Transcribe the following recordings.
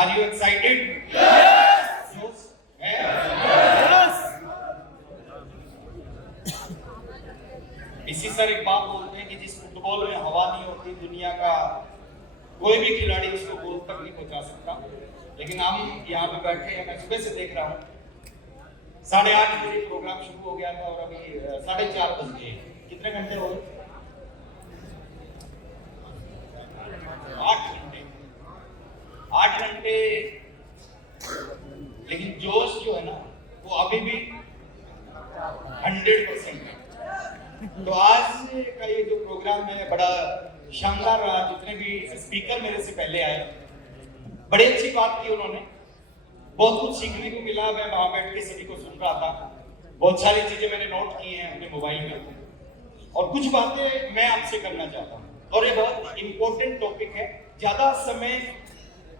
Are you excited? Yes. Yes. इसी sir एक बात बोलते हैं कि जिस फुटबॉल में हवा नहीं होती, दुनिया का कोई भी खिलाड़ी उसको गोल तक नहीं पहुंचा सकता। लेकिन हम यहाँ पे बैठे हैं, मैं सुबह से देख रहा हूँ, 8:30 बजे प्रोग्राम शुरू हो गया था और अभी 4:30 बज गए। कितने घंटे हो गए? 8 घंटे। 8 घंटे। लेकिन जोश जो है ना वो अभी भी 100% है। तो आज का ये जो प्रोग्राम है बड़ा शानदार रहा। जितने भी स्पीकर मेरे से पहले आए, बड़ी अच्छी बात की उन्होंने, बहुत कुछ सीखने को मिला। मैं वहां बैठ के सभी को सुन रहा था, बहुत सारी चीजें मैंने नोट की हैं अपने मोबाइल में और कुछ बातें मैं आपसे करना चाहता हूँ। और ये बहुत इंपॉर्टेंट टॉपिक है, ज्यादा समय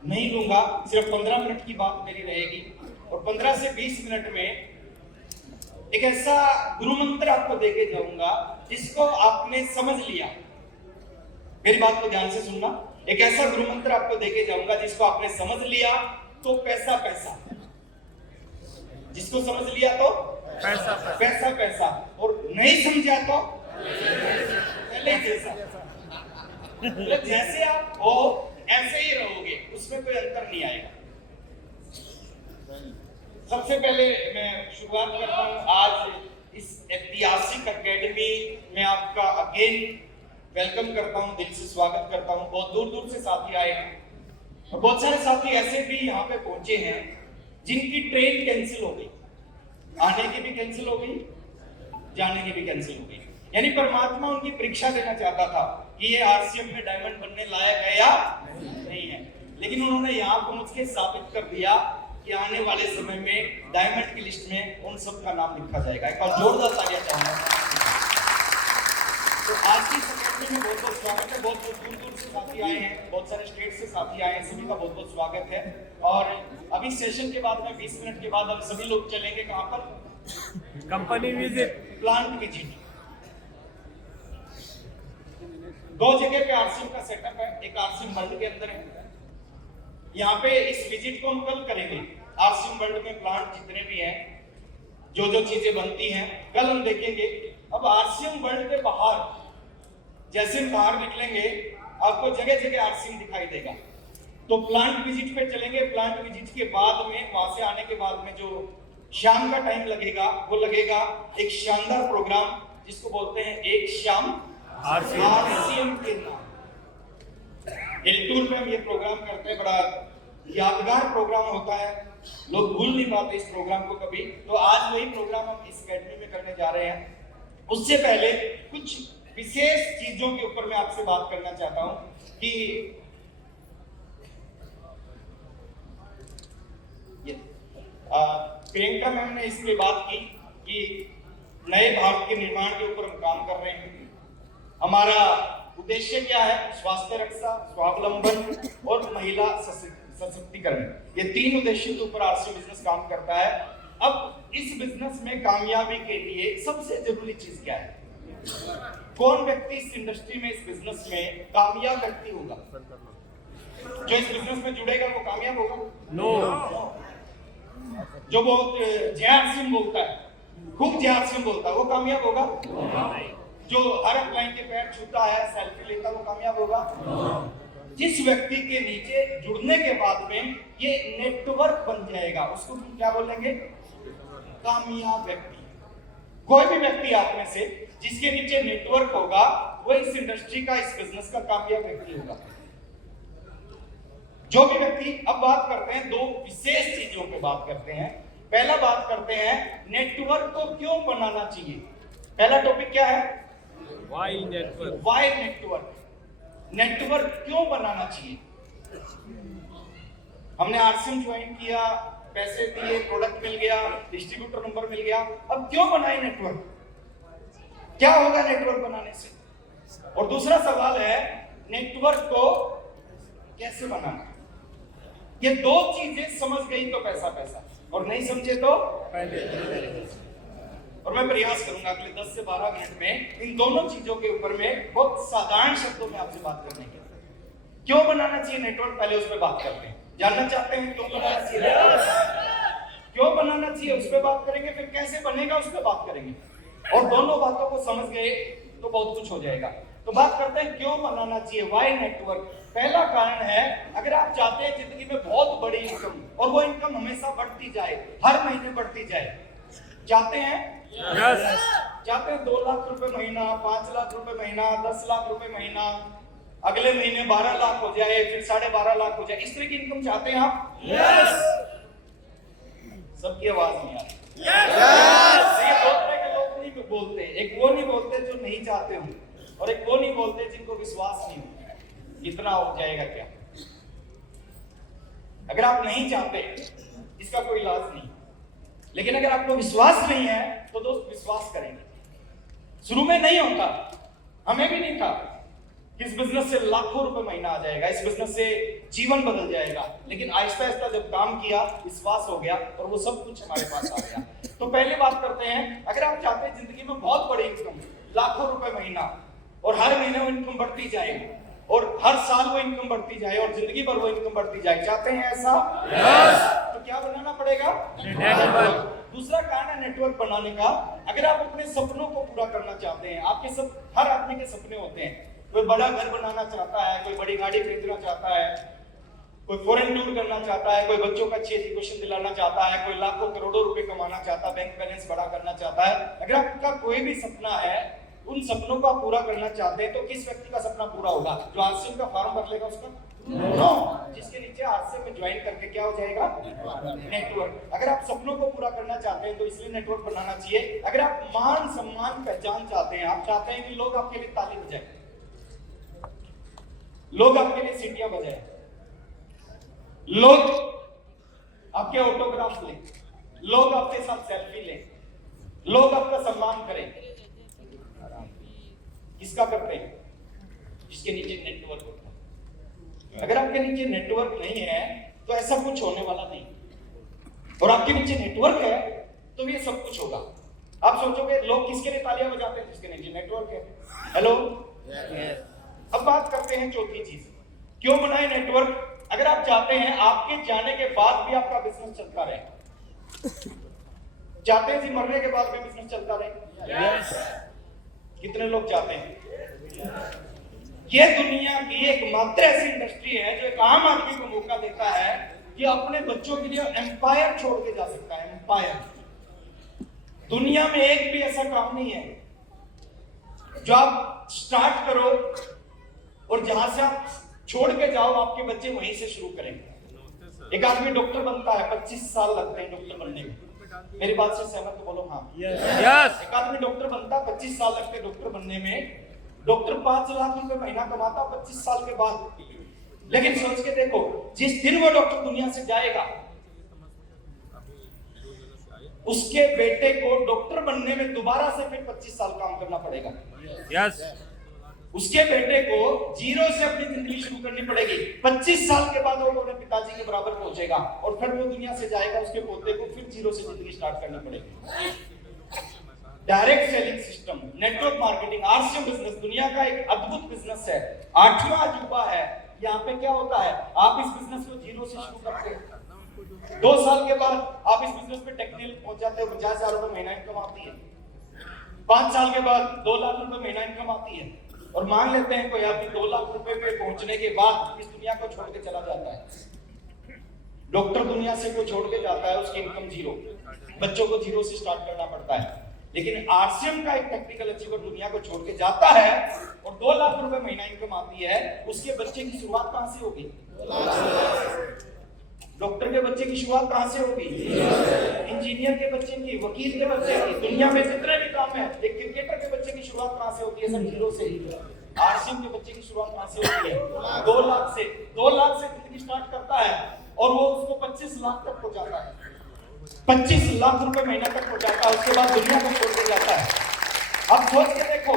नहीं लूंगा, सिर्फ 15 मिनट की बात मेरी रहेगी और 15 से 20 मिनट में एक ऐसा गुरु मंत्र आपको देके जाऊंगा जिसको आपने समझ लिया। मेरी बात को ध्यान से सुनना। एक ऐसा गुरु मंत्र आपको देके जाऊंगा जिसको आपने समझ लिया तो पैसा पैसा, जिसको समझ लिया तो पैसा पैसा पैसा, और नहीं समझा तो पहले जैसा। मतलब जैसे आप हो ऐसे ही रहोगे, उसमें कोई अंतर नहीं आएगा। सबसे पहले मैं शुरुआत करता हूं आज इस ऐतिहासिक एकेडमी में आपका अगेन वेलकम करता हूं, दिल से स्वागत करता हूं। बहुत दूर दूर से साथी आए हैं और बहुत सारे साथी ऐसे भी यहाँ पे पहुंचे हैं जिनकी ट्रेन कैंसिल हो गई, आने की भी कैंसिल हो गई, जाने की भी कैंसिल हो गई। यानी परमात्मा उनकी परीक्षा देना चाहता था कि ये आरसीएम में डायमंड बनने लायक है या नहीं है, लेकिन उन्होंने यहाँ पहुंच के साबित कर दिया कि आने वाले समय में डायमंड की लिस्ट में उन सब का नाम लिखा जाएगा। एक बार जोरदार तालियां चाहूंगा। तो आज की एकेडमी में बहुत बहुत स्वागत है। बहुत दूर दूर से साथी आए हैं, बहुत सारे स्टेट से साथी आए हैं, सभी का बहुत बहुत स्वागत है। और अभी सेशन के बाद में 20 मिनट के बाद हम सभी लोग चलेंगे कहाँ पर? Company visit, plant visit. 2 जगह पे आरसीएम का सेटअप है, एक आरसीएम वर्ल्ड के अंदर है। यहाँ पे इस विजिट को हम कल करेंगे। आरसीएम वर्ल्ड में प्लांट जितने भी हैं, जो जो चीजें बनती हैं, कल हम देखेंगे। अब आरसीएम वर्ल्ड के बाहर जैसे हम बाहर निकलेंगे आपको जगह जगह आरसीएम दिखाई देगा। तो प्लांट विजिट पे चलेंगे। प्लांट विजिट के बाद में, वहां से आने के बाद में जो शाम का टाइम लगेगा वो लगेगा एक शानदार प्रोग्राम जिसको बोलते हैं एक शाम आरसीएम के नाम। हिलटूर पे हम ये प्रोग्राम करते हैं, बड़ा यादगार प्रोग्राम होता है, लोग भूल नहीं पाते इस प्रोग्राम को कभी। तो आज वही प्रोग्राम हम इस एकेडमी में करने जा रहे हैं। उससे पहले कुछ विशेष चीजों के ऊपर मैं आपसे बात करना चाहता हूं कि प्रियंका मैम ने इस पे बात की कि नए भारत के निर्माण के ऊपर हम काम कर रहे हैं। हमारा उद्देश्य क्या है? स्वास्थ्य रक्षा, स्वावलंबन और महिला सशक्तिकरण। ये 3 उद्देश्यों के ऊपर आरसीएम बिजनेस काम करता है। अब इस बिजनेस में कामयाबी के लिए सबसे जरूरी चीज क्या है? कौन व्यक्ति इस इंडस्ट्री में, इस बिजनेस में कामयाब व्यक्ति होगा? जो इस बिजनेस में जुड़ेगा वो कामयाब होगा? नो। जो बहुत जय आरसीएम बोलता है, खूब जय आरसीएम बोलता है, वो कामयाब होगा? जो हर क्लाइंट के पैर छूता है, सेल्फी लेता है, वो कामयाब होगा? जिस व्यक्ति के नीचे जुड़ने के बाद में ये नेटवर्क बन जाएगा उसको तुम क्या बोलेंगे? कामयाब व्यक्ति। कोई भी व्यक्ति आप में से जिसके नीचे नेटवर्क होगा वो इस इंडस्ट्री का, इस बिजनेस का कामयाब व्यक्ति होगा। जो भी व्यक्ति, अब बात करते हैं 2 विशेष चीजों पे बात करते हैं। पहला बात करते हैं नेटवर्क को क्यों बनाना चाहिए। पहला टॉपिक क्या है? Y network. Y network. Network क्यों बनाना चाहिए? हमने आरसीएम ज्वाइन किया, पैसे दिए, प्रोडक्ट मिल गया, डिस्ट्रीब्यूटर नंबर मिल गया, अब क्यों बनाए नेटवर्क? क्या होगा नेटवर्क बनाने से? और दूसरा सवाल है नेटवर्क को कैसे बनाना। ये 2 चीजें समझ गई तो पैसा पैसा, और नहीं समझे तो पहले। और मैं प्रयास करूंगा अगले 10 से 12 मिनट में इन दोनों चीजों के ऊपर में बहुत साधारण शब्दों में आपसे बात करने की। क्यों बनाना चाहिए नेटवर्क, पहले उस पर बात करते हैं। जानना चाहते हैं क्यों बनाना चाहिए? क्यों बनाना चाहिए उस पर बात करेंगे, फिर कैसे बनेगा उस पर बात करेंगे, और दोनों बातों को समझ गए तो बहुत कुछ हो जाएगा। तो बात करते हैं क्यों बनाना चाहिए, व्हाई नेटवर्क। पहला कारण है, अगर आप चाहते हैं जिंदगी में बहुत बड़ी इनकम, और वो इनकम हमेशा बढ़ती जाए, हर महीने बढ़ती जाए, चाहते हैं? yes. चाहते हैं 2 लाख रुपए महीना, 5 लाख रुपए महीना, 10 लाख रुपए महीना, अगले महीने 12 लाख हो जाए, फिर 12.5 लाख हो जाए, इस तरह की इनकम चाहते हैं आप? yes. सबकी आवाज नहीं आ रही। yes. ये 2 तरह के लोग नहीं बोलते, एक वो नहीं बोलते जो नहीं चाहते हो, और एक वो नहीं बोलते जिनको विश्वास नहीं हो इतना हो जाएगा क्या। अगर आप नहीं चाहते इसका कोई इलाज नहीं, लेकिन अगर आपको विश्वास नहीं है तो दोस्त विश्वास करेंगे। शुरू में नहीं होता, हमें भी नहीं था कि इस बिजनेस से लाखों रुपए महीना आ जाएगा, इस बिजनेस से जीवन बदल जाएगा, लेकिन आहिस्ता आहिस्ता जब काम किया, विश्वास हो गया और वो सब कुछ हमारे पास आ गया। तो पहले बात करते हैं, अगर आप चाहते हैं जिंदगी में बहुत बड़ी इनकम, लाखों रुपए महीना, और हर महीने वो इनकम बढ़ती जाए, और हर साल वो इनकम बढ़ती जाए, और जिंदगी भर वो इनकम बढ़ती जाए, चाहते हैं ऐसा? yes. तो क्या बनाना पड़ेगा? नेटवर्क। दूसरा कारण है नेटवर्क बनाने का, अगर आप अपने सपनों को पूरा करना चाहते हैं, आपके सब, हर आदमी के सपने होते हैं, कोई बड़ा घर बनाना चाहता है, कोई बड़ी गाड़ी खरीदना चाहता है, कोई फॉरेन टूर करना चाहता है, कोई बच्चों को अच्छी एजुकेशन दिलाना चाहता है, कोई लाखों करोड़ों रुपए कमाना चाहता है, बैंक बैलेंस बड़ा करना चाहता है। अगर आपका कोई भी सपना है, उन सपनों को आप पूरा करना चाहते हैं, तो किस व्यक्ति का सपना पूरा होगा? जो आरसीएम का फॉर्म भर लेगा उसका? नो। जिसके नीचे आरसीएम में ज्वाइन करके क्या हो जाएगा? नेटवर्क। अगर आप सपनों को पूरा करना चाहते हैं तो इसलिए नेटवर्क बनाना चाहिए। अगर आप मान सम्मान पहचान चाहते हैं, आप चाहते हैं कि लोग आपके लिए ताली बजाएं, लोग आपके लिए सीटियां बजाएं, लोग आपके ऑटोग्राफ लें, लोग आपके साथ सेल्फी लें, लोग आपका सम्मान करें, किसका करते हैं? जिसके नीचे नेटवर्क होता है। अगर आपके नीचे नेटवर्क नहीं है तो ऐसा कुछ होने वाला नहीं, और आपके नीचे नेटवर्क है तो ये सब कुछ होगा। आप सोचोगे लोग किसके लिए तालियां बजाते हैं? जिसके नीचे नेटवर्क है। हेलो। अब बात करते हैं चौथी चीज, क्यों बनाए नेटवर्क। अगर आप चाहते हैं आपके जाने के बाद भी आपका बिजनेस चलता रहे, चाहते हैं जी मरने के बाद भी बिजनेस चलता रहे? कितने लोग चाहते हैं? ये दुनिया की एकमात्र ऐसी इंडस्ट्री है जो एक आम आदमी को मौका देता है कि अपने बच्चों के लिए एम्पायर छोड़ के जा सकता है। एम्पायर। दुनिया में एक भी ऐसा काम नहीं है जो आप स्टार्ट करो और जहां से आप छोड़ के जाओ आपके बच्चे वहीं से शुरू करेंगे। एक आदमी डॉक्टर बनता है, 25 साल लगते हैं डॉक्टर बनने में। मेरी बात से सहमत तो बोलो हाँ। yes. एक आदमी डॉक्टर बनता, 25 साल लगते हैं डॉक्टर बनने में। डॉक्टर 5 लाख रुपए महीना कमाता 25 साल के बाद। लेकिन सोच के देखो, जिस दिन वो डॉक्टर दुनिया से जाएगा, उसके बेटे को डॉक्टर बनने में दोबारा से फिर 25 साल काम करना पड़ेगा। yes. उसके बेटे को जीरो से अपनी जिंदगी शुरू करनी पड़ेगी। 25 साल के बाद वो अपने पिताजी के बराबर पहुंचेगा, और फिर वो दुनिया से जाएगा, उसके पोते को फिर जीरो से जिंदगी स्टार्ट करनी पड़ेगी। Direct selling system, network marketing, RCM business दुनिया का एक अद्भुत बिजनेस है, 8वां अजूबा है। यहाँ पे क्या होता है, आप इस बिजनेस को जीरो से शुरू करते हैं, 2 साल के बाद आप इस बिजनेस पे टेक्निकल पहुंच जाते हो, 50,000 रुपए महीना इनकम आती है। 5 साल के बाद 2 लाख रुपए महीना इनकम आती है। और मान लेते हैं कोई आदमी 2 लाख रुपए पे पहुंचने के बाद इस दुनिया को छोड़ के चला जाता है। डॉक्टर दुनिया से कोई छोड़ के जाता है, उसकी इनकम जीरो, बच्चों को जीरो से स्टार्ट करना पड़ता है। लेकिन आरसीएम का एक टेक्निकल अचीवर दुनिया को छोड़ के जाता है और 2 लाख रुपए महीना इनकम आती है, उसके बच्चे की शुरुआत कहां से होगी? डॉक्टर के बच्चे की शुरुआत कहां से होगी? इंजीनियर के बच्चे की, वकील के बच्चे की, दुनिया में जितने भी काम है, एक क्रिकेटर के बच्चे की शुरुआत कहां से होती है? सब जीरो से। आरसीएम के बच्चे की शुरुआत कहां से होती है? 2 लाख से। 2 लाख से जिंदगी स्टार्ट करता है और वो उसको 25 लाख तक पहुंचाता है, 25 लाख रुपए महीना तक पहुंचाता है, उसके बाद दुनिया को छोड़ के जाता है। अब सोच के देखो,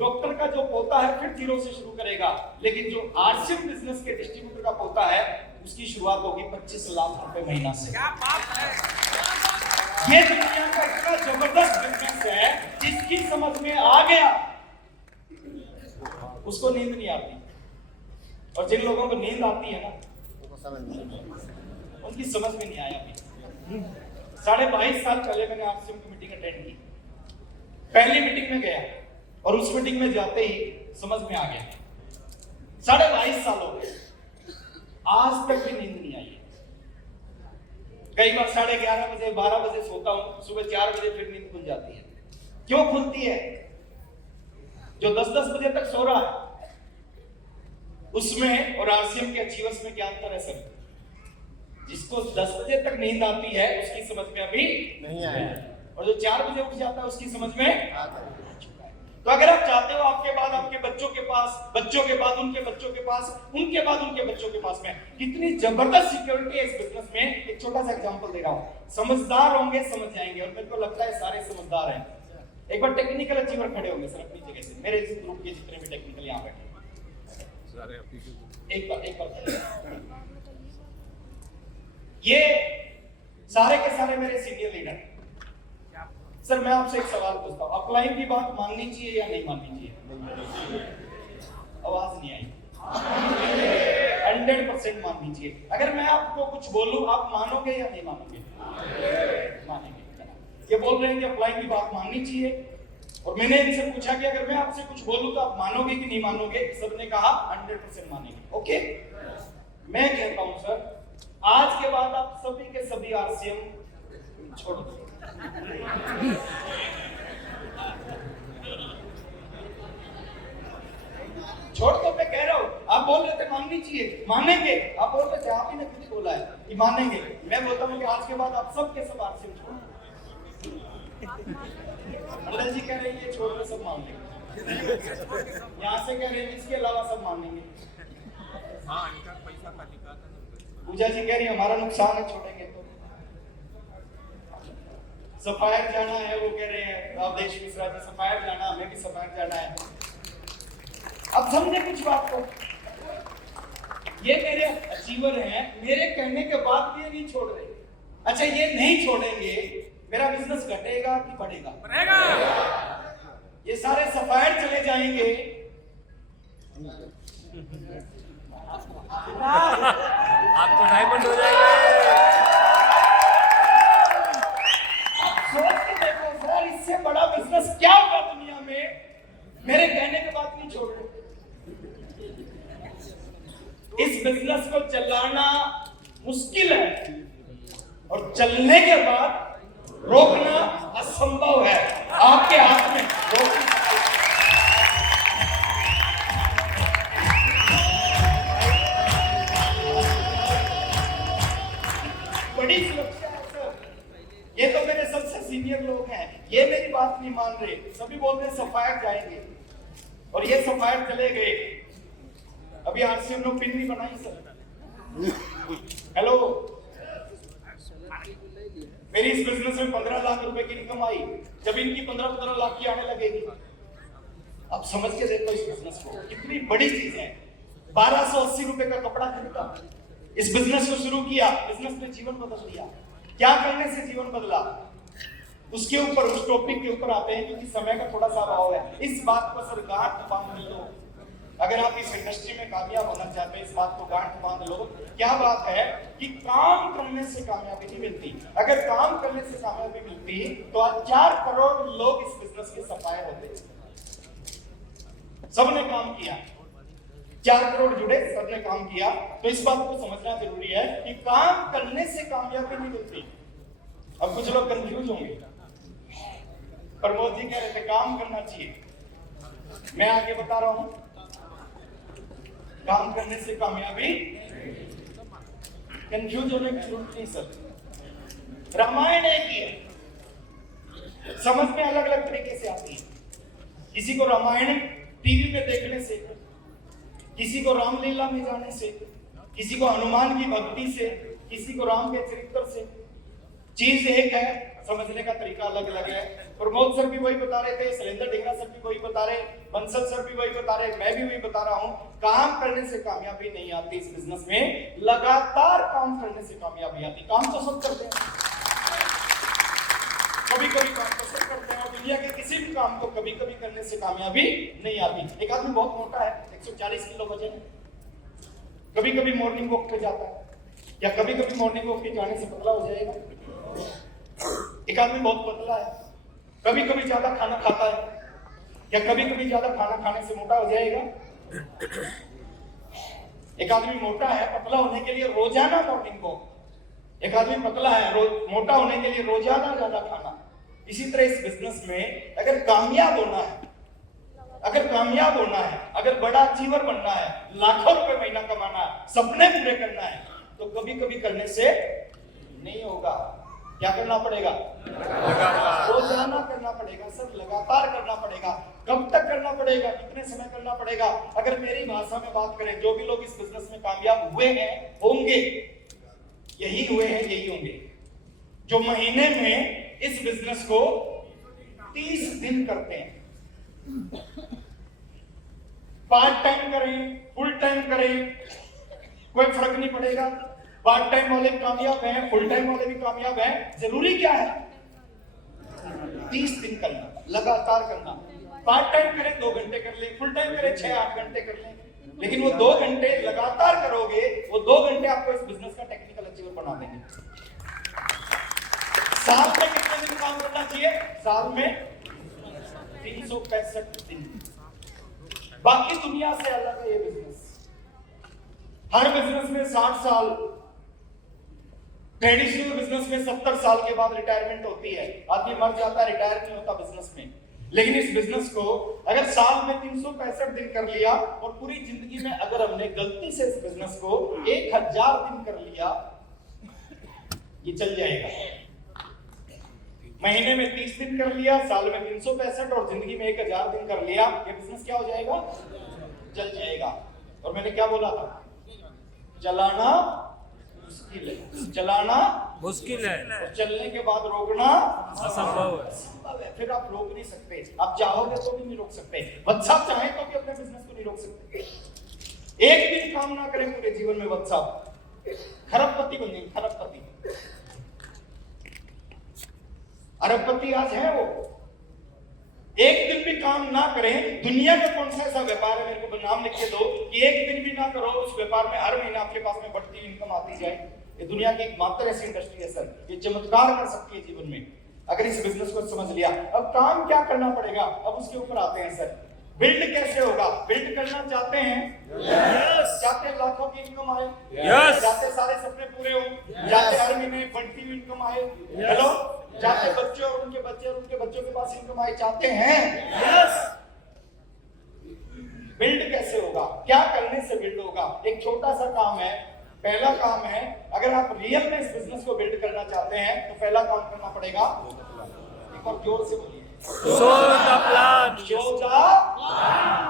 डॉक्टर का जो पोता है फिर जीरो से शुरू करेगा, लेकिन जो आरसीएम बिजनेस के डिस्ट्रीब्यूटर का पोता है उसकी शुरुआत होगी 25 लाख रुपए महीना से। क्या बात है! ये दुनिया का इतना जबरदस्त बिजनेस है, जिसकी समझ में आ गया उसको नींद नहीं आती, और जिन लोगों को नींद आती है ना, उनकी समझ में नहीं आया अभी। 22.5 साल पहले मैंने आरसीएम की मीटिंग अटेंड की। पहली मीटिंग में गया और उस मीटिंग में जाते ही समझ में आ गया। 22.5 साल हो गए, आज तक भी नींद नहीं आई। कई बार 11:30 बजे 12 बजे सोता हूं, सुबह 4 बजे फिर नींद खुल जाती है। क्यों खुलती है? जो 10-10 बजे तक सो रहा है उसमें और आरसीएम के अचीवर्स में क्या अंतर है सर? जिसको 10 बजे तक नींद आती है उसकी समझ में अभी नहीं आया, और जो 4 बजे उठ जाता है उसकी समझ में आ चुका है। तो अगर आप चाहते हो आपके बाद आपके बच्चों के पास, बच्चों के बाद उनके बच्चों के पास, उनके बाद उनके बच्चों के पास में कितनी जबरदस्त सिक्योरिटी है इस बिजनेस में। एक छोटा सा एग्जांपल दे रहा हूं। समझदार होंगे समझ जाएंगे, और मेरे को लगता है सारे समझदार हैं। एक बार टेक्निकल अचीवर खड़े होंगे सर अपनी जगह से, मेरे इस ग्रुप के जितने भी टेक्निकल यहाँ बैठे, एक बार ये सारे के सारे मेरे सीनियर लीडर। सर मैं आपसे एक सवाल पूछता हूँ, अपलाइन की बात माननी चाहिए या नहीं माननी चाहिए? आवाज नहीं आई। 100% माननी चाहिए। अगर मैं आपको कुछ बोलूं आप मानोगे या नहीं मानोगे? मानेंगे। ये बोल रहे हैं कि अपलाइन की बात माननी चाहिए, और मैंने इनसे पूछा कि अगर मैं आपसे कुछ बोलूं तो आप मानोगे कि नहीं मानोगे? सबने कहा 100% मानेंगे। ओके, मैं कहता हूं सर आज के बाद आप सभी के सभी आरसीएम छोड़ दो। छोड़ दो, मैं कह रहा हूं। आप बोल रहे थे माननी चाहिए, मानेंगे। आप बोल रहे थे, आप ही ने कुछ बोला है कि मानेंगे। मैं बोलता हूं कि आज के बाद आप सब के सब आरसीएम छोड़ दो। अंदर जी कह रहे हैं ये छोड़ के सब मान लेंगे, यहाँ से कह रहे हैं इसके अलावा सब मान लेंगे। पूजा जी कह रही हमारा नुकसान है छोड़ेंगे तो। सफायर जाना है, वो कह रहे हैं अवधेश मिश्रा जी सफायर जाना, हमें भी सफायर जाना है। अब समझे कुछ बात को, ये मेरे अचीवर हैं, मेरे कहने के बाद भी ये नहीं छोड़ रहे। अच्छा ये नहीं छोड़ेंगे, मेरा बिजनेस घटेगा कि बढ़ेगा? बढ़ेगा। ये सारे सफायर चले जाएंगे, आप तो डायमंड हो जाएंगे। सोच के देखो सर, इससे बड़ा बिजनेस क्या होगा दुनिया में? मेरे कहने के बाद नहीं छोड़ रहे। इस बिजनेस को चलाना मुश्किल है, और चलने के बाद रोकना असंभव है। आपके हाथ में बड़ी सुरक्षा है सर। ये तो मेरे सबसे सीनियर लोग हैं, ये मेरी बात नहीं मान रहे। सभी बोल रहे सफायर जाएंगे, और ये सफायर चले गए। अभी आरसीएम ने पिन नहीं बनाई सर। हेलो, मेरी इस बिजनेस में 15 लाख रुपए की इनकम आई, जब इनकी 15 लाख की आने लगेगी। अब समझ के देखो इस बिजनेस को, कितनी बड़ी चीज है। 1280 रुपए का कपड़ा खरीदा, इस बिजनेस को शुरू किया, बिजनेस ने जीवन बदल दिया। क्या करने से जीवन बदला, उसके ऊपर, उस टॉपिक के ऊपर आते हैं, क्योंकि समय का थोड़ा सा अभाव है। इस बात को सर गांठ बांध लो, अगर आप इस इंडस्ट्री में कामयाब होना चाहते हैं, इस बात को गांठ बांध लो। क्या बात है कि काम करने से कामयाबी नहीं मिलती। अगर काम करने से कामयाबी मिलती तो आज 4 करोड़ लोग इस बिजनेस के सफायर होते। सबने काम किया, 4 करोड़ जुड़े, सबने काम किया। तो इस बात को समझना जरूरी है कि काम करने से कामयाबी नहीं मिलती। अब कुछ लोग कंफ्यूज होंगे, प्रमोद जी कह रहे थे काम करना चाहिए, मैं आगे बता रहा हूं काम करने से कामयाबी। कंफ्यूज होने की जरूरत नहीं सर। रामायण एक ही है, समझ में अलग अलग तरीके से आती है। किसी को रामायण टीवी में देखने से, किसी को रामलीला में जाने से, किसी को हनुमान की भक्ति से, किसी को राम के चरित्र से। चीज एक है, समझने का तरीका अलग अलग है। प्रमोद सर भी वही बता रहे थे, शैलेंद्र ढेंगरा सर भी वही बता रहे, बंसल सर भी वही बता रहे, मैं भी वही बता रहा हूं। काम करने से कामयाबी नहीं आती इस बिजनेस में, लगातार काम करने से कामयाबी आती। काम तो सब करते हैं, कभी कभी काम तो सब करते हैं, और दुनिया के किसी भी काम को कभी कभी करने से कामयाबी नहीं आती। एक आदमी बहुत मोटा है, 140 किलो वजन, कभी कभी मॉर्निंग वॉक पे जाता है, क्या कभी कभी मॉर्निंग वॉक के जाने से पतला हो जाएगा? एक आदमी बहुत पतला है, कभी कभी ज्यादा खाना खाता है, क्या कभी कभी ज्यादा खाना खाने से मोटा हो जाएगा? एक आदमी मोटा है, पतला होने के लिए रोजाना मॉर्निंग वॉक, एक आदमी पतला है, मोटा होने के लिए रोजाना ज्यादा खाना। इसी तरह इस बिजनेस में अगर कामयाब होना है, अगर बड़ा अचीवर बनना है, लाखों रुपए महीना कमाना है, सपने पूरे करना है, तो कभी कभी करने से नहीं होगा। क्या करना पड़ेगा? रोजाना करना पड़ेगा सर, लगातार करना पड़ेगा। कब तक करना पड़ेगा? कितने समय करना पड़ेगा? अगर मेरी भाषा में बात करें, जो भी लोग इस बिजनेस में कामयाब हुए हैं, होंगे, यही हुए हैं, यही होंगे, जो महीने में इस बिजनेस को 30 दिन करते हैं। पार्ट टाइम करें, फुल टाइम करें, कोई फर्क नहीं पड़ेगा। पार्ट टाइम वाले भी कामयाब हैं, फुल टाइम वाले भी कामयाब हैं। जरूरी क्या है? 30 दिन करना, लगातार करना। पार्ट टाइम करें 2 घंटे कर ले, फुल टाइम करें 6-8 घंटे कर ले, लेकिन वो 2 घंटे लगातार करोगे, वो 2 घंटे आपको इस बिजनेस का टेक्निकल अचीवर बना देंगे। साल में कितने दिन काम करना चाहिए? साल में 365 दिन। बाकी दुनिया से अलग है ये बिजनेस। हर बिजनेस में 60 साल, ट्रेडिशनल बिजनेस में 70 साल के बाद रिटायरमेंट होती है, आदमी मर जाता है, रिटायर नहीं होता बिजनेस में। लेकिन इस बिजनेस को अगर साल में 365 दिन कर लिया, और पूरी जिंदगी में अगर हमने गलती से इस बिजनेस को 1000 दिन कर लिया, ये चल जाएगा। महीने में 30 दिन कर लिया, साल में 365 और जिंदगी में 1000 दिन कर लिया, ये बिजनेस क्या हो जाएगा? चल जाएगा। और मैंने क्या बोला था? चलाना मुश्किल है, चलाना मुश्किल है, और चलने के बाद रोकना असंभव है। फिर आप रोक नहीं सकते, आप चाहोगे तो भी नहीं रोक सकते, बच्चा चाहे तो भी अपने बिजनेस को नहीं रोक सकते। एक दिन काम ना करें पूरे जीवन में, बच्चा खरबपति बन जाएंगे, खरबपति। अरबपति आज है वो। एक दिन भी काम ना करें, दुनिया का कौन सा ऐसा व्यापार है, मेरे को नाम लिख के दो, कि एक दिन भी ना करो, उस व्यापार में हर महीना आपके पास में बढ़ती इनकम आती जाए। ये दुनिया की एकमात्र ऐसी इंडस्ट्री है सर, ये चमत्कार कर सकती है जीवन में, अगर इस बिजनेस को समझ लिया। अब काम क्या करना पड़ेगा, अब उसके ऊपर आते हैं सर। बिल्ड कैसे होगा? बिल्ड करना चाहते हैं? चाहते हैं लाखों की इनकम आए? चाहते सारे सपने पूरे हो? चाहते हर महीने बढ़ती हुई इनकम आए? हेलो, चाहते बच्चे और उनके बच्चे और उनके बच्चों के पास इनकम आए? चाहते हैं? बिल्ड कैसे होगा? क्या करने से बिल्ड होगा? एक छोटा सा काम है। पहला काम है, अगर आप रियल में इस बिजनेस को बिल्ड करना चाहते हैं, तो पहला काम करना पड़ेगा, एक बार जोर से बोलिए, Show the plan. show the plan।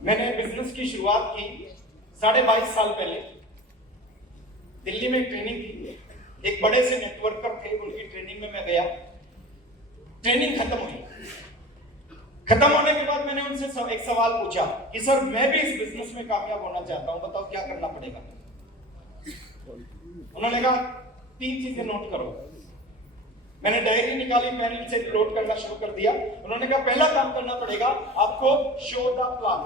मैंने बिजनेस की शुरुआत की 22.5 साल पहले। दिल्ली में ट्रेनिंग की, एक बड़े से नेटवर्कर थे, उनकी ट्रेनिंग में मैं गया। ट्रेनिंग खत्म हुई, खत्म होने के बाद मैंने उनसे एक सवाल पूछा कि सर मैं भी इस बिजनेस में कामयाब होना चाहता हूं, बताओ क्या करना पड़ेगा? उन्होंने कहा 3 चीजें नोट करो। मैंने डायरी निकाली, पेन से नोट करना शुरू कर दिया। उन्होंने कहा पहला काम करना पड़ेगा, आपको शो द प्लान,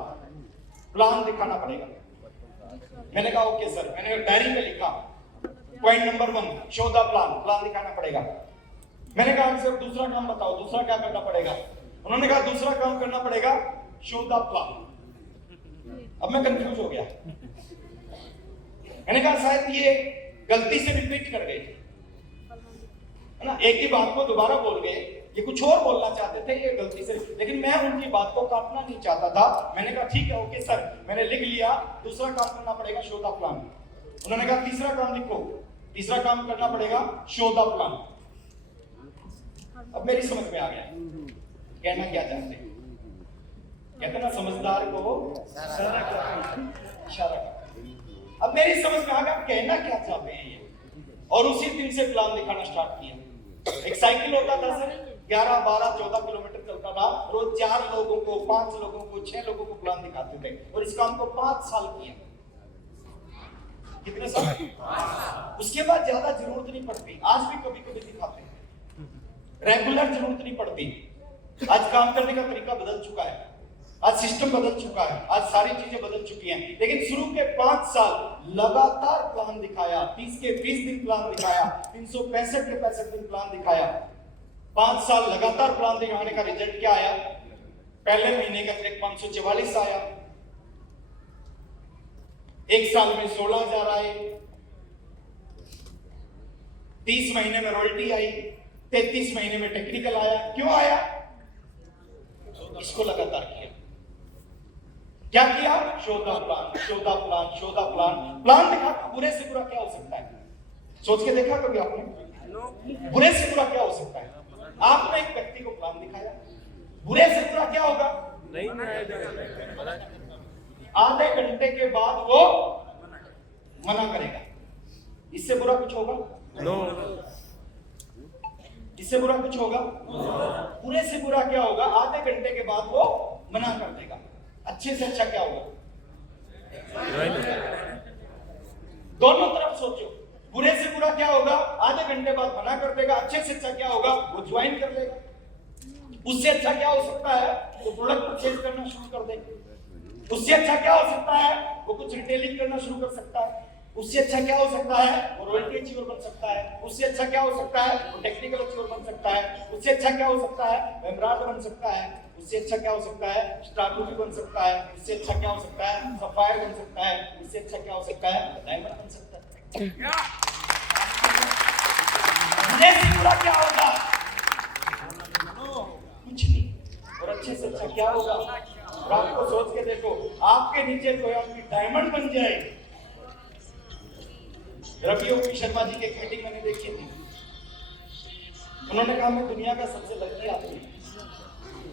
प्लान दिखाना पड़ेगा। मैंने कहा ओके सर। मैंने डायरी में लिखा point number 1, show the plan, plan दिखाना पड़ेगा। मैंने कहा सर दूसरा काम बताओ, दूसरा क्या करना पड़ेगा? उन्होंने कहा दूसरा काम करना पड़ेगा शो द प्लान। अब मैं कंफ्यूज हो गया। मैंने कहा शायद ये गलती से रिपीट कर गए, है ना, एक ही बात को दोबारा बोल गए, ये कुछ और बोलना चाहते थे, ये गलती से। लेकिन मैं उनकी बात को काटना नहीं चाहता था। मैंने कहा ठीक है ओके सर, मैंने लिख लिया, दूसरा काम करना पड़ेगा शो द प्लान। उन्होंने कहा तीसरा काम लिखो, तीसरा काम करना पड़ेगा शो द प्लान। अब मेरी समझ में आ गया कहना क्या चाहते हैं। कहते ना समझदार को इशारा कर। अब मेरी समझ में आ गया कहना क्या चाहते हैं ये, और उसी दिन से प्लान दिखाना स्टार्ट किया। एक साइकिल होता था सर, 11, 12, 14 किलोमीटर चलता था। रोज 4 लोगों को, 5 लोगों को, 6 लोगों को प्लान दिखाते थे, और इस काम को 5 साल किया। कितने साल? उसके बाद ज्यादा जरूरत नहीं पड़ती। आज भी कभी कभी दिखाते हैं, रेगुलर जरूरत नहीं पड़ती। आज काम करने का तरीका बदल चुका है। आज सिस्टम बदल चुका है, आज सारी चीजें बदल चुकी हैं, लेकिन शुरू के 5 साल लगातार प्लान दिखाया, 30 के 30 दिन प्लान दिखाया, 365 के 65 दिन प्लान दिखाया। 5 साल लगातार प्लान दिखाने का रिजल्ट क्या आया? पहले महीने का चेक 544 आया, एक साल में 16,000 आए, 30 महीने में रॉयल्टी आई, 33 महीने में टेक्निकल आया। क्यों आया? इसको लगातार किया। क्या किया? Show the plan, show the plan, show the plan. Plan दिखा, बुरे से बुरा क्या हो सकता है? सोच के देखा कभी आपने? बुरे से बुरा क्या हो सकता है? आपने एक व्यक्ति को प्लान दिखाया, बुरे से बुरा क्या होगा? नहीं आधे घंटे के बाद वो मना करेगा। इससे बुरा कुछ होगा? नो। इससे बुरा कुछ होगा? बुरे से बुरा क्या होगा? आधे घंटे के बाद वो मना कर देगा। अच्छे से अच्छा क्या होगा? दोनों तरफ सोचो। बुरे से बुरा क्या होगा? आधे घंटे बाद मना कर देगा। अच्छे से अच्छा क्या होगा? वो ज्वाइन कर लेगा। उससे अच्छा क्या हो सकता है? वो प्रोडक्ट परचेज करना शुरू कर देगा। उससे अच्छा क्या हो सकता है? वो कुछ रिटेलिंग करना शुरू कर सकता है। उससे अच्छा क्या हो सकता है? वो रॉयल्टी अचीवर बन सकता है। उससे अच्छा क्या हो सकता है? वो टेक्निकल अचीवर बन सकता है। उससे अच्छा क्या हो सकता है? एमराल्ड बन सकता है। उससे अच्छा क्या हो सकता है? स्टार रूबी बन सकता है। उससे अच्छा क्या हो सकता है? सफायर बन सकता है। उससे अच्छा क्या हो सकता है? डायमंड बन सकता है। इससे बुरा क्या होगा? कुछ नहीं। और अच्छे से अच्छा क्या होगा? और आपको सोच के देखो, आपके नीचे कोई आपकी डायमंड बन जाए। रवि ओपी शर्मा जी की एक मीटिंग मैंने देखी थी। उन्होंने कहा मैं दुनिया का सबसे लकी आदमी।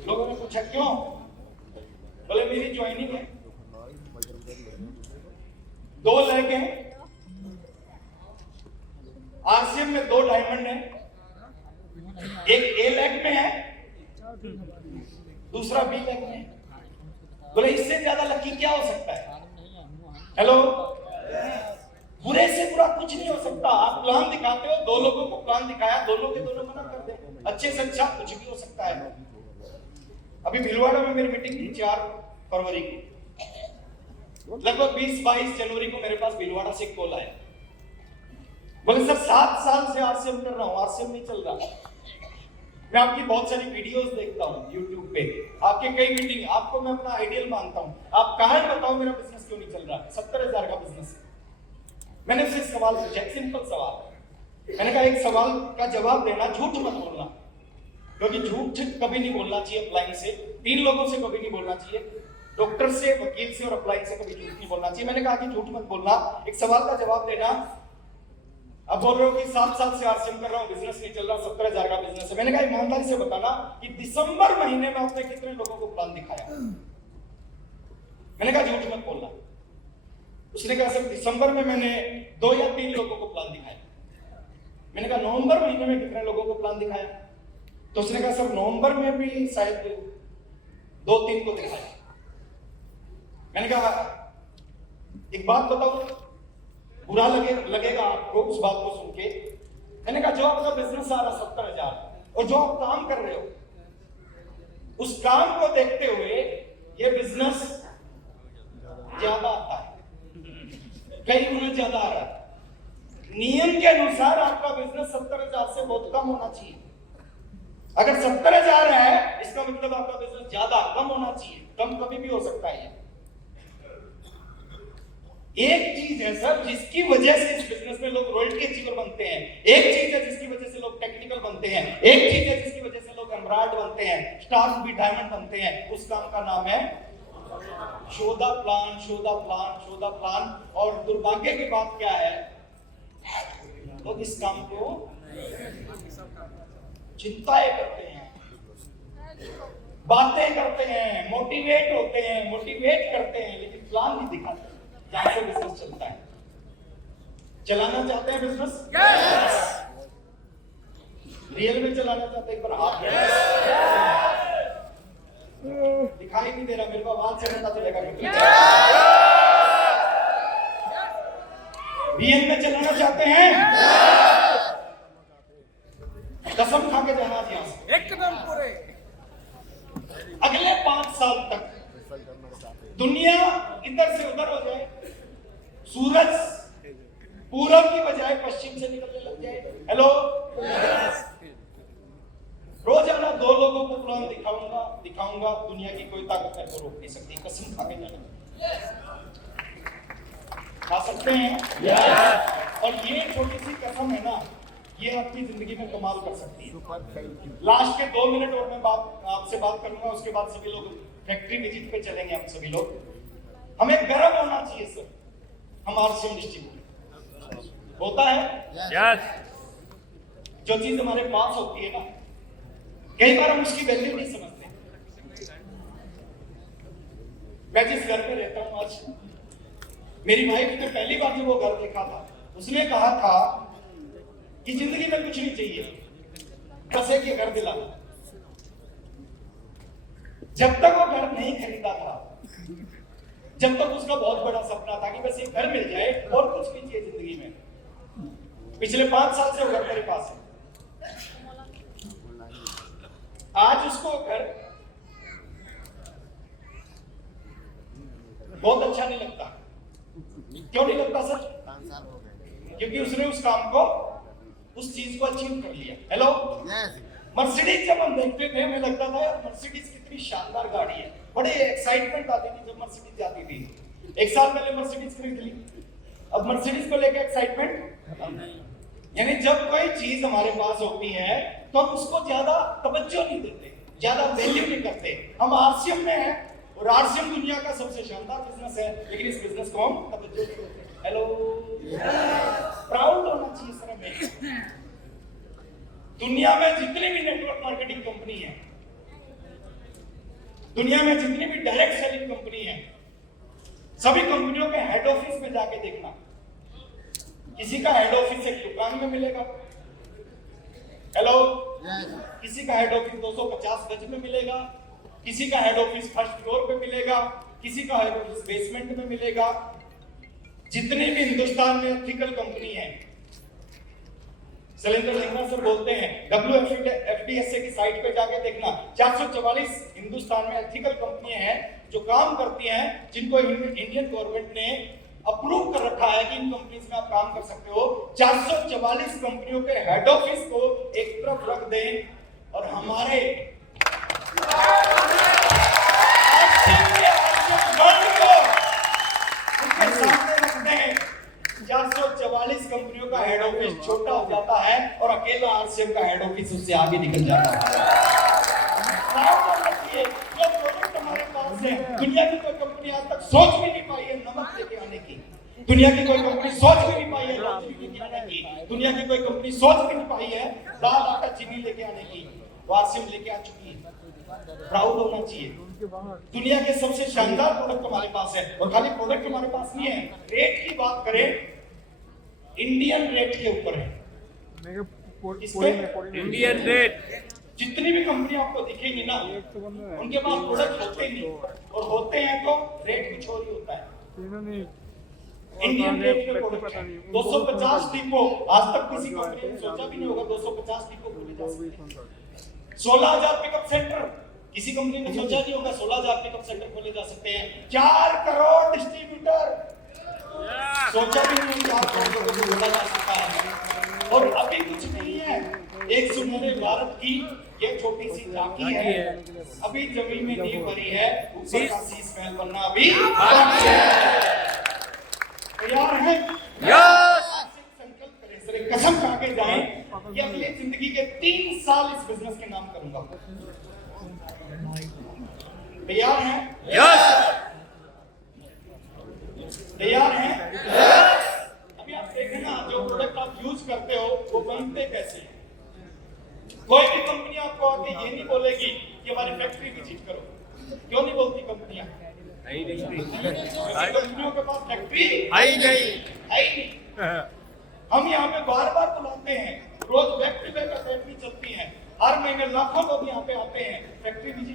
लोगों ने पूछा क्यों? बोले मेरी ज्वाइनिंग है, 2 लेग हैं, आरसीएम में 2 डायमंड है, एक ए लेग में है, दूसरा बी लेग में है। बोले इससे ज्यादा लकी क्या हो सकता है? हेलो, बुरे से बुरा कुछ नहीं हो सकता। आप प्लान दिखाते हो, 2 लोगों को प्लान दिखाया, दोनों के दोनों मना कर दे। अच्छे से अच्छा कुछ भी हो सकता है। अभी भीलवाड़ा में मेरी मीटिंग थी 4 फरवरी को। लगभग 20-22 जनवरी को मेरे पास भीलवाड़ा से कॉल आया। बोले सर 7 साल से आरसीएम कर रहा हूँ, आरसीएम नहीं चल रहा। मैं आपकी बहुत सारी वीडियोस देखता हूँ YouTube पे, आपके कई मीटिंग, आपको मैं अपना आइडियल मानता हूँ। आप कारण बताओ मेरा बिजनेस क्यों नहीं चल रहा? 70,000 का बिजनेस है। मैंने उससे सवाल पूछा, सिंपल सवाल। मैंने कहा एक सवाल का जवाब देना, झूठ मत बोलना, क्योंकि झूठ कभी नहीं बोलना चाहिए अपलाइन से। 3 लोगों से कभी नहीं बोलना चाहिए, डॉक्टर से, वकील से और अपलाइन से कभी झूठ नहीं बोलना चाहिए। मैंने कहा कि झूठ मत बोलना, एक सवाल का जवाब देना। अब बोल रहे हो कि 7 साल से आरसीएम कर रहा हूँ, बिजनेस नहीं चल रहा, 70,000 का बिजनेस है। मैंने कहा ईमानदारी से बताना कि दिसंबर महीने में आपने कितने लोगों को प्लान दिखाया? मैंने कहा झूठ मत बोलना। उसने कहा सर दिसंबर में मैंने 2 या 3 लोगों को प्लान दिखाया। मैंने कहा नवंबर महीने में कितने लोगों को प्लान दिखाया? तो उसने कहा सर नवंबर में भी शायद 2-3 को दिखाया। मैंने कहा एक बात बताओ, बुरा लगेगा आपको उस बात को सुन के। मैंने कहा जो आपका बिजनेस आ रहा 70,000 और जो आप काम कर रहे हो, उस काम को देखते हुए ये बिजनेस ज्यादा आता है, कई गुना ज्यादा आ रहा है। नियम के अनुसार आपका बिजनेस 70,000 से बहुत कम होना चाहिए। अगर 70,000 है, इसका मतलब आपका बिजनेस ज्यादा, कम होना चाहिए। कम कभी भी हो सकता है। एक चीज है सर जिसकी वजह से इस बिजनेस में लोग रॉयल्टी अचीवर बनते हैं, एक चीज है जिसकी वजह से लोग टेक्निकल बनते हैं, एक चीज है जिसकी वजह से लोग एमराल्ड बनते हैं, स्टार रूबी डायमंड बनते हैं। उस काम का नाम है show the plan, show the plan, show the plan. और दुर्भाग्य की बात क्या है, लोग इस काम को चिंताएं करते हैं, बातें करते हैं, मोटिवेट होते हैं, मोटिवेट करते हैं, लेकिन प्लान नहीं दिखाते जहां से बिजनेस चलता है। चलाना चाहते हैं बिजनेस? यस। रियल में चलाना चाहते हैं? एक बार हाथ दिखाई नहीं दे रहा मेरे को, आवाज से पता चलेगा। रियल में चलाना चाहते हैं? कसम खा के जाना यहां से, एकदम पूरे। अगले 5 साल तक दुनिया इधर से उधर हो जाए, सूरज पूरब की बजाय पश्चिम से निकलने लग जाए। हेलो, रोजाना 2 लोगों को प्लान दिखाऊंगा, दुनिया की कोई ताकत मेरे को रोक नहीं सकती। कसम खा के जाना, खा सकते हैं। और ये छोटी सी कसम है ना, ये आपकी जिंदगी में कमाल कर सकती है। लास्ट के 2 मिनट और मैं आपसे बात करूंगा, उसके बाद सभी लोग फैक्ट्री विजिट पे चलेंगे। हम सभी लोग, हमें गर्व होना चाहिए सर, हम आरसीएम डिस्ट्रीब्यूटर होता है। यस, जो चीज हमारे पास होती है ना, कई बार हम उसकी वैल्यू नहीं समझते। मैं जिस घर में रहता हूं आज, मेरी वाइफ ने पहली बार जब वो घर देखा था, उसने कहा था कि जिंदगी में कुछ नहीं चाहिए, बस एक ये घर दिलाना। जब तक वो घर नहीं खरीदा था, जब तक उसका बहुत बड़ा सपना था कि बस एक घर मिल जाए और कुछ नहीं चाहिए जिंदगी में। पिछले 5 साल से वो घर मेरे पास है। आज उसको घर बहुत अच्छा नहीं लगता। क्यों नहीं लगता सर? 5 साल हो गए। क्योंकि उसने उस काम को, उस चीज को अचीव कर लिया। हेलो, मर्सिडीज जब हम देखते थे, हमें लगता था यार मर्सिडीज कितनी शानदार गाड़ी है, बड़े एक्साइटमेंट आती थी जब मर्सिडीज जाती थी। 1 साल पहले मर्सिडीज खरीद ली, अब मर्सिडीज को लेकर एक्साइटमेंट। यानी जब कोई चीज हमारे पास होती है तो हम उसको ज्यादा तवज्जो नहीं देते, ज्यादा वैल्यू नहीं करते। हम आरसीएम में हैं और आरसीएम दुनिया का सबसे शानदार बिजनेस है, लेकिन इस बिजनेस को हम तवज्जो नहीं देते। हेलो, प्राउड होना चाहिए सर हमें। दुनिया में जितनी भी नेटवर्क मार्केटिंग कंपनी है, दुनिया में जितनी भी डायरेक्ट सेलिंग कंपनी है, सभी कंपनियों के हेड ऑफिस में जाके देखना, किसी का हेड ऑफिस एक दुकान में मिलेगा। हेलो, किसी का हेड ऑफिस 250 गज में मिलेगा, किसी का हेड ऑफिस फर्स्ट फ्लोर पे मिलेगा, किसी का हेड ऑफिस बेसमेंट में मिलेगा। जितनी भी हिंदुस्तान में एथिकल कंपनी है, शैलेंद्र लिंगना सर बोलते हैं, WFDSA की साइट पे जाके देखना, 444 हिंदुस्तान में एथिकल कंपनियां हैं जो काम करती हैं, जिनको इंडियन गवर्नमेंट ने अप्रूव कर रखा है कि इन कंपनीज में आप काम कर सकते हो। 444 कंपनियों के हेड ऑफिस को एक तरफ रख दें और हमारे सामने रख दें। 444 कंपनियों का हेड ऑफिस छोटा हो जाता है और अकेला आरसीएम का हेड ऑफिस उससे आगे निकल जाता है। जो प्रोडक्ट हमारे पास है, दुनिया की कोई कंपनी आज तक सोच भी नहीं पाई है नमक लेके आने की, दुनिया की कोई कंपनी सोच भी नहीं पाई है रोटी लेके आने की, दुनिया की कोई कंपनी सोच भी नहीं पाई है दाल आटा चीनी लेके आने की, आरसीएम लेके आ चुकी है। प्राउड होना चाहिए। दुनिया के सबसे शानदार प्रोडक्ट हमारे पास है, और खाली प्रोडक्ट हमारे पास नहीं है, रेट की बात करें, इंडियन रेट के ऊपर है। Indian rate. जितनी भी कंपनी आपको दिखेगी ना, उनके पास प्रोडक्ट होते नहीं, और होते हैं तो रेट कुछ और ही होता है। इंडियन रेट के प्रोडक्ट है। 250 डिपो, आज तक किसी कंपनी ने सोचा भी नहीं होगा 250 डिपो खोले जा सकते हैं। 16,000 पिकअप सेंटर, किसी कंपनी ने सोचा नहीं होगा 16,000 पिकअप सेंटर खोले जा सकते हैं। 4 करोड़ डिस्ट्रीब्यूटर, सोचा भी नहीं 4 करोड़ को खोला जा सकता है। और अभी कुछ नहीं है, एक सुनहरे भारत की ये छोटी सी झांकी है, अभी जमीन में नींव भरी है, ऊपर का शीश महल बनना अभी बाकी है। तैयार हैं? संकल्प करें सर, कसम खा के जाएं कि अगली जिंदगी के 3 साल इस बिजनेस के नाम करूंगा। तैयार हैं? तैयार हैं? अभी आप देखें ना, जो प्रोडक्ट आप यूज करते हो वो बनते कैसे हैं। कोई भी कंपनी आपको आके ये नहीं बोलेगी कि हमारी फैक्ट्री विजिट करो। क्यों नहीं बोलती कंपनियां? कंपनियों के पास फैक्ट्री है ही नहीं। हम यहाँ पे बार-बार बुलाते हैं, रोज बैक टू बैक अकेडमी चलती है, हर महीने लाखों लोग यहाँ पे आते हैं फैक्ट्री विजिट